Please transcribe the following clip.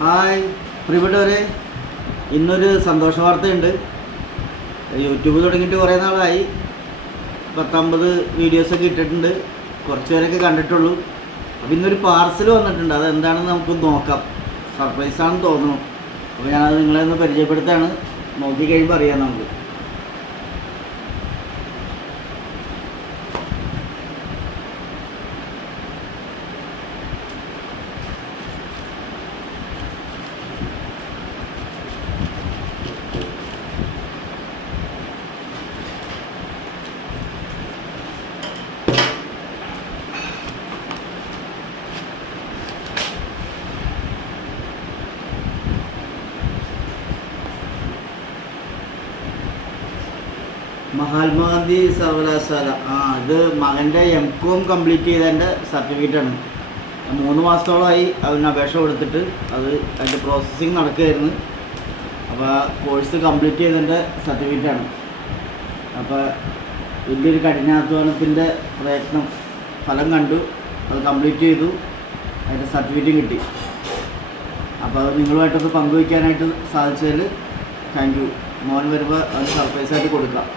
Hi പ്രിയപ്പെട്ടവരെ, ഇന്നൊരു സന്തോഷ വാർത്തയുണ്ട്. യൂട്യൂബ് തുടങ്ങിയിട്ട് കുറേ നാളായി. 10-50 വീഡിയോസൊക്കെ ഇട്ടിട്ടുണ്ട്. കുറച്ച് പേരൊക്കെ കണ്ടിട്ടുള്ളൂ. അപ്പോൾ ഇന്നൊരു പാർസൽ വന്നിട്ടുണ്ട്. അതെന്താണെന്ന് നമുക്ക് നോക്കാം. സർപ്രൈസാണെന്ന് തോന്നുന്നു. അപ്പോൾ ഞാനത് നിങ്ങളെ ഒന്ന് പരിചയപ്പെടുത്താണ്. നോക്കി കഴിയുമ്പോൾ അറിയാം നമുക്ക്. മഹാത്മാഗാന്ധി സർവകലാശാല. ഇത് മകൻ്റെ M.Com കംപ്ലീറ്റ് ചെയ്തതിൻ്റെ സർട്ടിഫിക്കറ്റാണ്. 3 മാസത്തോളമായി അതിന് അപേക്ഷ കൊടുത്തിട്ട്. അതിൻ്റെ പ്രോസസ്സിങ് നടക്കുകയായിരുന്നു. അപ്പോൾ കോഴ്സ് കംപ്ലീറ്റ് ചെയ്തതിൻ്റെ സർട്ടിഫിക്കറ്റാണ്. അപ്പോൾ വലിയൊരു കഠിനാധ്വാനത്തിൻ്റെ പ്രയത്നം ഫലം കണ്ടു. അത് കംപ്ലീറ്റ് ചെയ്തു. അതിൻ്റെ സർട്ടിഫിക്കറ്റും കിട്ടി. അപ്പോൾ അത് നിങ്ങളുമായിട്ടൊന്ന് പങ്കുവയ്ക്കാനായിട്ട് സാധിച്ചതിൽ താങ്ക് യു. മോൻ വരുമ്പോൾ അത് സർപ്രൈസായിട്ട് കൊടുക്കാം.